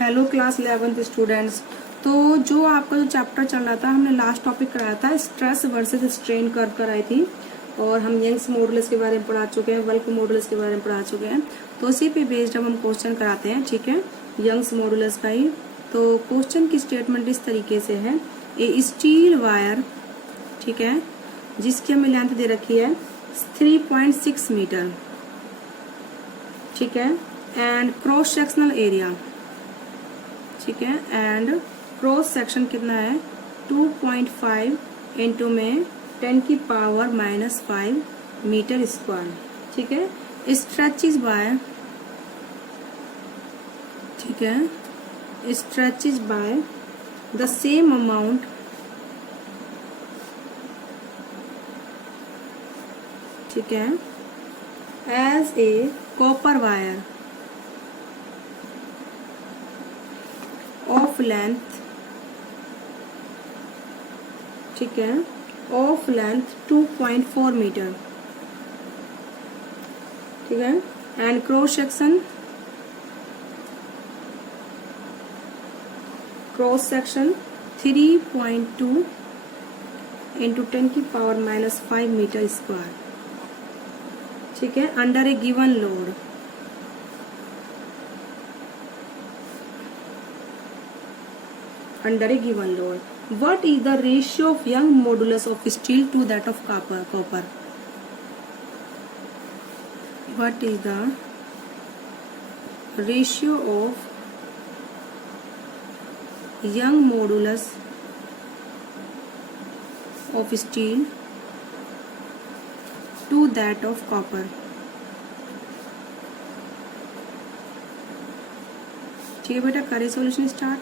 Hello class 11th students. तो जो आपका जो चैप्टर चल रहा था, हमने लास्ट टॉपिक कराया था स्ट्रेस वर्सेस स्ट्रेन कर्व कराई थी, और हम यंग्स मॉडुलस के बारे में पढ़ा चुके हैं, वल्क मॉडुलस के बारे में पढ़ा चुके हैं। तो उसी पे बेस्ड हम क्वेश्चन कराते हैं, ठीक है, यंग्स मॉडुलस का ही। तो क्वेश्चन की स्टेटमेंट इस तरीके से है, ए स्टील वायर, ठीक है, जिसकी हमें लेंथ दे रखी है 3.6 मीटर, ठीक है, एंड क्रॉस सेक्शनल एरिया, ठीक है, एंड क्रॉस सेक्शन कितना है 2.5 इंटू में 10 की पावर -5 मीटर स्क्वायर, ठीक है, स्ट्रेचेज बाय, ठीक है, stretches by the same amount, ठीक है, as a copper wire of length, ठीक है, ऑफ लेंथ 2.4 मीटर, ठीक है, एंड क्रॉस सेक्शन 3.2 इंटू 10 की पावर -5 मीटर स्क्वायर, ठीक है, under a given load, under a given load. What is the ratio of Young modulus of steel to that of copper? What is the ratio of Young modulus of steel to that of copper? ठीक है बेटा, करें solution start.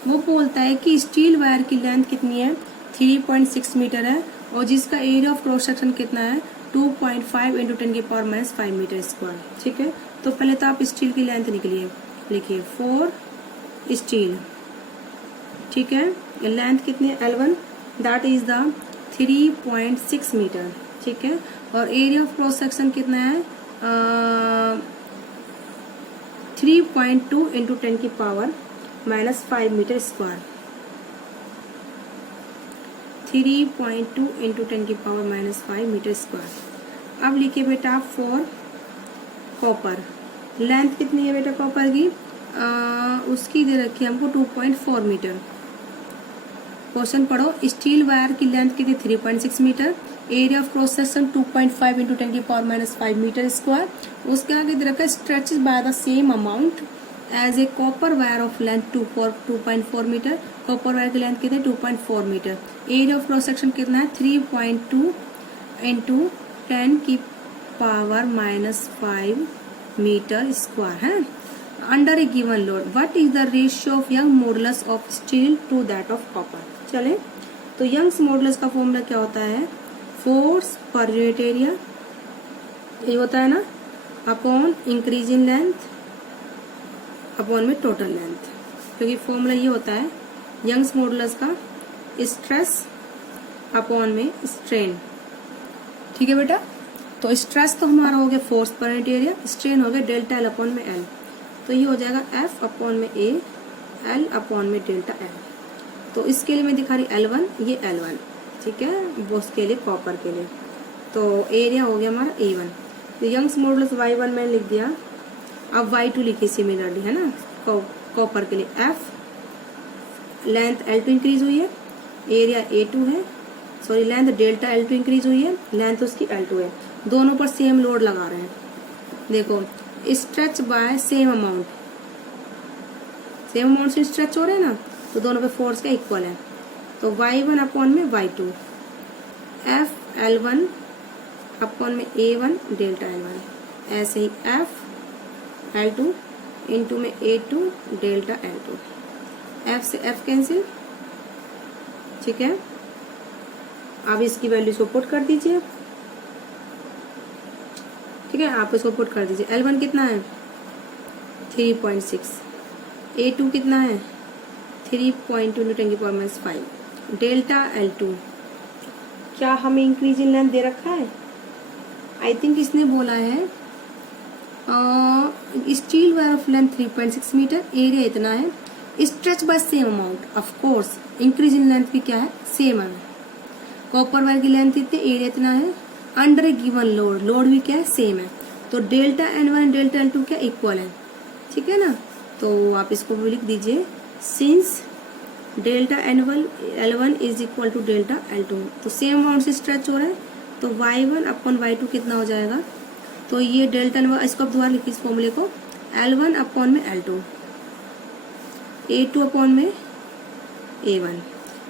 वो बोलता है कि steel wire की length कितनी है 3.6 मीटर है, और जिसका एरिया ऑफ क्रॉस सेक्शन कितना है 2.5 इंटू 10 की पावर -5 मीटर स्क्वायर, ठीक है। तो पहले तो आप स्टील की लेंथ निकलिए, लिखिए 4 स्टील, ठीक है, लेंथ कितनी है L1, that is the 3.6 metre, ठीक है, और एरिया ऑफ क्रॉस सेक्शन कितना है 3.2 इंटू 10 की पावर -5 मीटर स्क्वायर, 3.2 इंटू 10 की पावर -5 मीटर स्क्वायर। अब लिखिए बेटा आप 4 कॉपर, लेंथ कितनी है बेटा कॉपर की, उसकी दे रखी है हमको 2.4 मीटर। क्वेश्चन पढ़ो, स्टील वायर की लेंथ कितनी 3.6 metre, area of cross section 2.5 into 10 की पावर -5 मीटर स्क्वायर। उसके आगे दे रखा है stretches by the same amount as a copper wire of length 2.4 metre, copper wire की लेंथ कितनी 2.4 metre, area of cross section कितना है 3.2 इंटू 10 की पावर -5 मीटर स्क्वायर है, under a given load. What is the ratio of Young modulus of steel to that of copper. चले, तो Young's modulus का formula क्या होता है, फोर्स पर यूनिट एरिया, ये होता है ना, upon increase in length upon में टोटल लेंथ, क्योंकि फॉर्मूला ये होता है यंग्स मॉडुलस का स्ट्रेस अपॉन में स्ट्रेन, ठीक है बेटा। तो स्ट्रेस तो हमारा हो गया force per unit area, strain हो गया डेल्टा एल अपॉन में एल, तो ये हो जाएगा एफ अपॉन में ए एल अपॉन में डेल्टा एल। तो इसके लिए मैं दिखा रही L1, ये L1, ठीक है, वो उसके लिए कॉपर के लिए। तो एरिया हो गया हमारा A1, तो यंग्स मॉडुलस Y1 मैंने लिख दिया। अब Y2 लिखिए सिमिलरली, है ना, कॉपर के लिए F, लेंथ L2 इंक्रीज हुई है, एरिया A2 है, sorry length delta L2 increase हुई है, लेंथ उसकी L2 है, दोनों पर सेम लोड लगा रहे हैं। देखो स्ट्रेच बाय सेम अमाउंट से स्ट्रेच हो रहे हैं ना, तो दोनों पे फोर्स का इक्वल है, तो Y1 अपॉन में Y2, F L1 अपॉन में A1 डेल्टा L1, ऐसे ही F L2 इंटू में A2 डेल्टा L2, F से F कैंसिल, ठीक है। अब इसकी वैल्यू को पुट कर दीजिए, ठीक है, आप इसको पुट कर दीजिए। L1 कितना है 3.6, A2 कितना है 3.2 इंटू 10 की पावर -5, डेल्टा L2, क्या हमें इंक्रीज इन लेंथ दे रखा है, आई थिंक इसने बोला है steel wire of length 3.6 metre, area इतना है, stretch by same amount, of course increase in length भी क्या है, सेम है। कॉपर वायर की लेंथ इतनी, एरिया इतना है, under a given load, load भी क्या है, सेम है। तो डेल्टा N1 डेल्टा N2 क्या इक्वल है, ठीक है ना। तो आप इसको भी लिख दीजिए, since delta L1 is equal to delta L2, तो सेम अमाउंट से स्ट्रेच हो रहा है, तो Y1 अपॉन Y2 कितना हो जाएगा, तो ये डेल्टा N1, इसको आप दोबारा लिखिए इस फॉर्मूले को, L1 अपॉन में L2, A2 अपॉन में A1,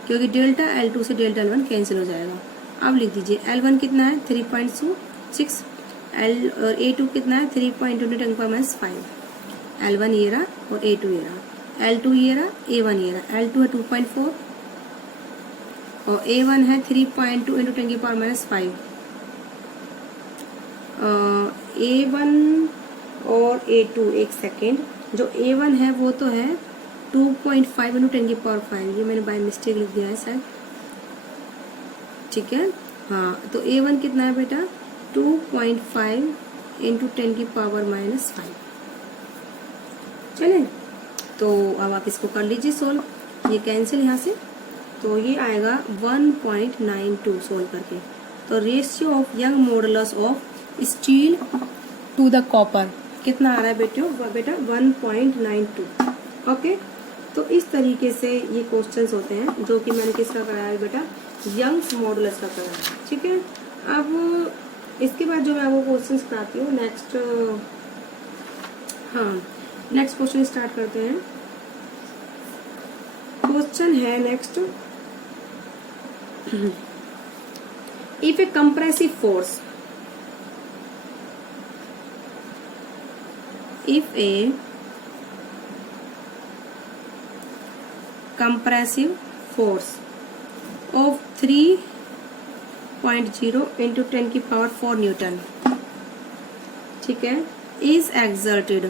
क्योंकि डेल्टा L2 से डेल्टा L1 कैंसिल हो जाएगा। अब लिख दीजिए L1 कितना है 3.6, और A2 कितना है 3.2 L1 ये रहा और A2 ये रहा, L2 ये रहा, A1 ये रहा, L2 है 2.4 और A1 है 3.2 × 10⁻⁵। A1 और A2, एक सेकेंड, जो A1 है वो तो है 2.5 × 10⁵, ये मैंने बाय मिस्टेक लिख दिया है शायद, ठीक है। हाँ, तो A1 कितना है बेटा 2.5 × 10⁻⁵। चले, तो अब आप इसको कर लीजिए सोल्व, ये कैंसिल यहाँ से, तो ये आएगा 1.92 सोल्व करके। तो ratio of Young modulus of steel to the copper कितना आ रहा है बेटा 1.92। ओके, तो इस तरीके से ये क्वेश्चंस होते हैं जो कि मैंने किसका कराया है बेटा, यंग्स मॉडुलस का कराया है, ठीक है। अब इसके बाद जो मैं वो क्वेश्चंस कराती हूँ नेक्स्ट, हाँ नेक्स्ट क्वेश्चन स्टार्ट करते हैं। क्वेश्चन है next, if A compressive force, if a compressive force of 3.0 × 10⁴ Newton, ठीक है, is exerted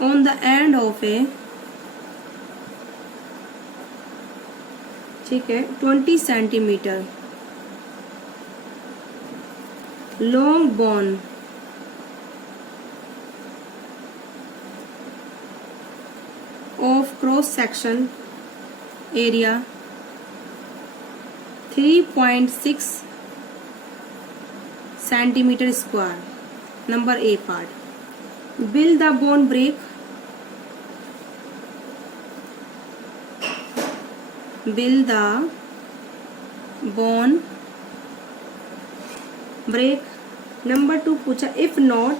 on the end of a, ठीक है, 20 centimetre long bone of cross section area 3.6 centimeter square, number A part, will the bone break, will the bone break। Number 2 पूछा, if not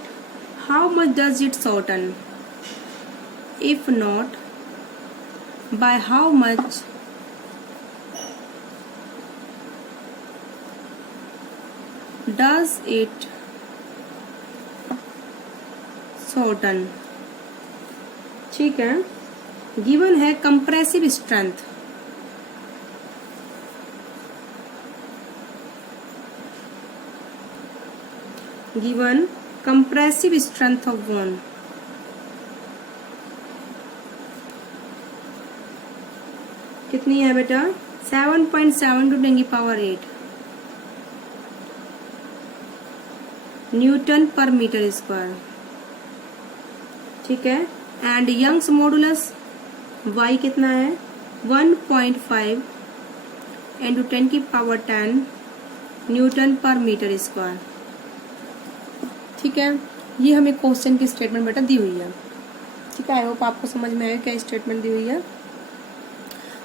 how much does it shorten, if not by how much does it shorten, ठीक है। Given है compressive strength, given compressive strength of bone, कितनी है बेटा 7.7 × 10⁸ Newton पर metre square, ठीक है। एंड यंग्स मॉडुलस y कितना है 1.5 × 10⁻10 न्यूटन पर मीटर स्क्वायर, ठीक है। ये हमें क्वेश्चन की स्टेटमेंट बेटा दी हुई है, ठीक है। आई होप आपको समझ में आया क्या स्टेटमेंट दी हुई है।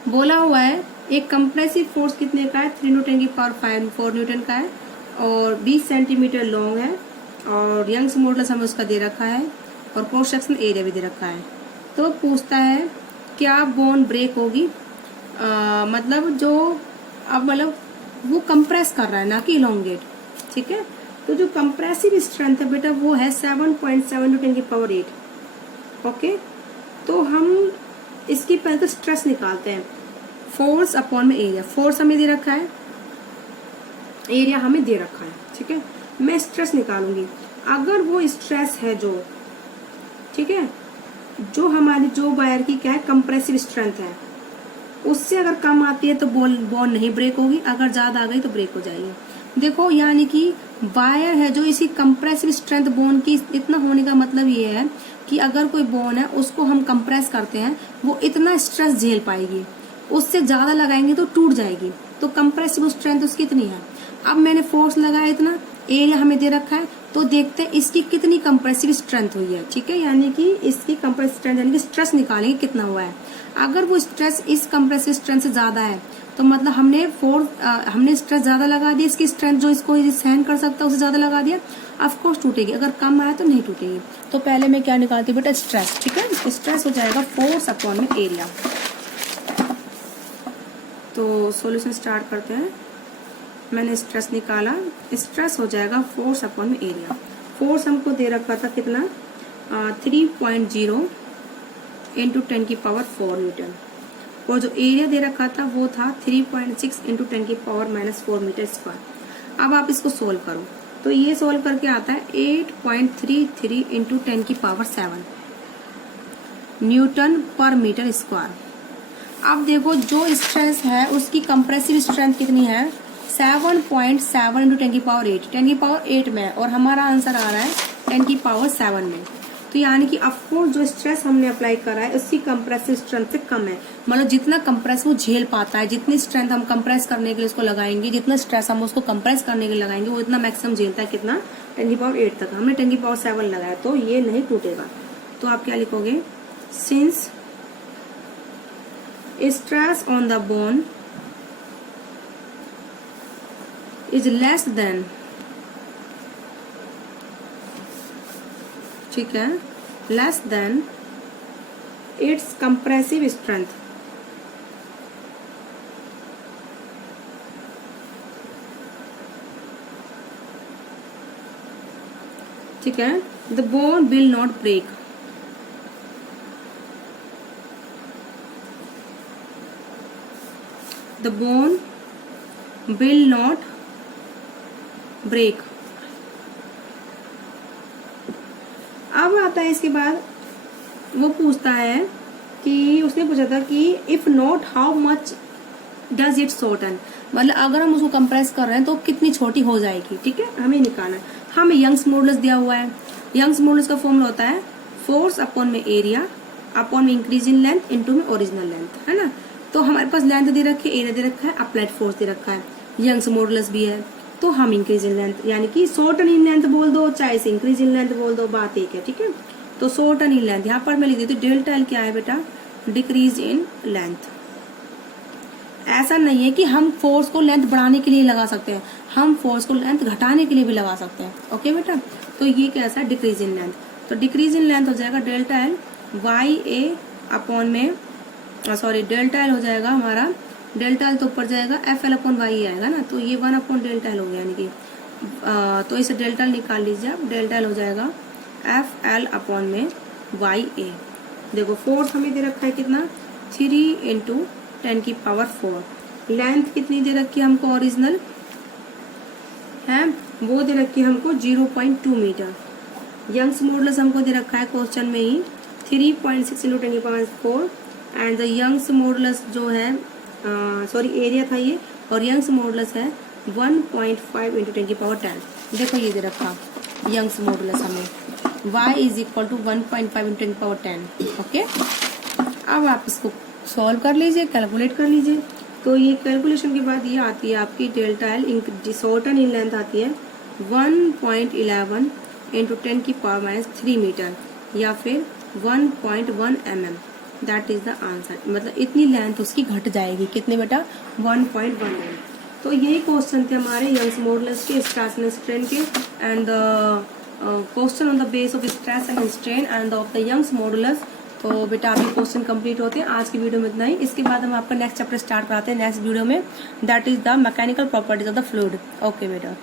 बोला हुआ है एक कंप्रेसिव फोर्स कितने का है 3 × 10⁵ न्यूटन का है और 20 सेंटीमीटर लॉन्ग है और यंग्स मॉडुलस हमें उसका दे रखा है और क्रॉस सेक्शन एरिया भी दे रखा है। तो पूछता है क्या बोन ब्रेक होगी, मतलब जो अब मतलब वो कंप्रेस कर रहा है ना कि इलोंगेट, ठीक है। तो जो कंप्रेसिव स्ट्रेंथ है बेटा वो है 7.7 × 10⁸। ओके, तो हम इसकी पहले तो स्ट्रेस निकालते हैं, फोर्स अपॉन में एरिया, फोर्स हमें दे रखा है, एरिया हमें दे रखा है, ठीक है। मैं स्ट्रेस निकालूंगी, अगर वो स्ट्रेस है जो, ठीक है, जो हमारी जो वायर की क्या है कंप्रेसिव स्ट्रेंथ है उससे अगर कम आती है तो बोन नहीं ब्रेक होगी, अगर ज्यादा आ गई तो ब्रेक हो जाएगी। देखो यानी कि वायर है जो इसी कंप्रेसिव स्ट्रेंथ बोन की इतना होने का मतलब ये है कि अगर कोई बोन है उसको हम कंप्रेस करते हैं वो इतना स्ट्रेस झेल पाएगी, उससे ज्यादा लगाएंगे तो टूट जाएगी। तो कंप्रेसिव स्ट्रेंथ उसकी इतनी है। अब मैंने फोर्स लगाया इतना, एरिया हमें दे रखा है, तो देखते हैं इसकी कितनी कंप्रेसिव स्ट्रेंथ हुई है। ठीक है, यानी कि इसकी कंप्रेसिव स्ट्रेंथ यानी कि स्ट्रेस निकालेंगे कितना हुआ है। अगर वो स्ट्रेस इस कंप्रेसिव स्ट्रेंथ से ज्यादा है तो मतलब हमने स्ट्रेस ज्यादा लगा दिया, इसकी स्ट्रेंथ जो इसको सहन कर सकता है उससे ज्यादा लगा दिया, ऑफ कोर्स टूटेगी। अगर कम आया तो नहीं टूटेगी। तो पहले मैं क्या निकालती हूँ बेटा, स्ट्रेस। ठीक है, स्ट्रेस हो जाएगा फोर्स अपॉन में एरिया। तो सॉल्यूशन स्टार्ट करते हैं। मैंने स्ट्रेस निकाला, स्ट्रेस हो जाएगा फोर्स अपॉन में एरिया। फोर्स हमको दे रखा था कितना, 3.0 इंटू 10 की पावर 4 न्यूटन, और जो एरिया दे रखा था वो था 3.6 इंटू 10 की पावर -4 मीटर स्क्वायर। अब आप इसको सोल्व करो तो ये सोल्व करके आता है 8.33 इंटू 10 की पावर 7 न्यूटन पर मीटर स्क्वायर। अब देखो जो स्ट्रेस है उसकी कंप्रेसिव स्ट्रेंथ कितनी है, 7.7 इंटू 10 की पावर 8, 10 की पावर 8 में, और हमारा आंसर आ रहा है 10 की पावर 7 में। तो यानी कि ऑफकोर्स जो स्ट्रेस हमने अप्लाई करा है उसकी कंप्रेसिव स्ट्रेंथ से कम है। मतलब जितना कंप्रेस वो झेल पाता है, जितनी स्ट्रेंथ हम कंप्रेस करने के लिए उसको लगाएंगे, जितना स्ट्रेस हम उसको कंप्रेस करने के लिए लगाएंगे, वो इतना मैक्सिमम झेलता है। कितना, 10 की पावर 8 तक। हमने 10 की पावर 7 लगाया तो ये नहीं टूटेगा। तो आप क्या लिखोगे, since stress on the bone is less than, ठीक है, less than its compressive strength, ठीक है, the bone will not break. The bone will not break. अब आता है इसके बाद वो पूछता है कि उसने पूछा था कि if not how much does it shorten, मतलब अगर हम उसको कंप्रेस कर रहे हैं तो कितनी छोटी हो जाएगी। ठीक है, हमें निकालना है। हमें यंग्स मॉडुलस दिया हुआ है। यंग्स मॉडुलस का फॉर्मूला होता है फोर्स अपॉन में एरिया अपॉन में इंक्रीज इन लेंथ इनटू में ओरिजिनल लेंथ, है ना। तो हमारे पास लेंथ दे रखी है, एरिया दे रखा है, अप्लाइड फोर्स दे रखा है, यंग्स मॉडुलस भी है। तो हम इंक्रीज इन लेंथ यानी कि शॉर्टन इन लेंथ बोल दो, चाहे इसे इंक्रीज इन लेंथ बोल दो, बात एक है। ठीक है, तो शॉर्टन इन लेंथ यहाँ पर मैं लिख देती हूँ। डेल्टा एल क्या है बेटा, डिक्रीज इन लेंथ। ऐसा नहीं है कि हम फोर्स को लेंथ बढ़ाने के लिए लगा सकते हैं, हम फोर्स को लेंथ घटाने के लिए भी लगा सकते हैं। ओके बेटा, तो ये कैसा है, डिक्रीज इन लेंथ। तो डिक्रीज इन लेंथ हो जाएगा डेल्टा एल वाई ए अपॉन में, सॉरी डेल्टा एल हो जाएगा हमारा, डेल्टा एल तो ऊपर जाएगा, एफ एल अपॉन वाई आएगा ना, तो ये 1 अपॉन डेल्टा एल हो गया। यानी कि तो इसे डेल्टा एल निकाल लीजिए आप, डेल्टा एल हो जाएगा एफ एल अपॉन में वाई ए। देखो फोर्स हमें दे रखा है कितना, 3 इंटू 10 की पावर 4। लेंथ कितनी दे रखी है हमको, ओरिजिनल है वो दे रखी है हमको 0.2 मीटर। यंग्स मॉडुलस हमको दे रखा है क्वेश्चन में ही 3.6 इंटू 10 की power 4, and the Young's modulus जो है सॉरी एरिया था ये, और यंग्स मॉडुलस है 1.5 इंटू 10 की पावर 10। देखो ये दे रखा यंग्स मॉडुलस हमें y is equal to 1.5 into 10 की पावर 10। ओके, अब आप इसको सॉल्व कर लीजिए, कैलकुलेट कर लीजिए। तो ये कैलकुलेशन के बाद ये आती है आपकी delta L shorten in length आती है 1.11 इंटू 10 की पावर -3 मीटर, या फिर 1.1 mm। That is the answer. मतलब इतनी लेंथ उसकी घट जाएगी। कितने बेटा, 1.1 mm। तो यही क्वेश्चन थे हमारे यंग्स मॉडुलस के, स्ट्रेस एंड स्ट्रेन के, and question on the base of stress and strain and of the Young's modulus. तो बेटा अभी क्वेश्चन कंप्लीट होते हैं। आज की वीडियो में इतना ही। इसके बाद हम आपका नेक्स्ट चैप्टर स्टार्ट कराते हैं नेक्स्ट वीडियो में, that is the mechanical properties of the fluid. Okay बेटा।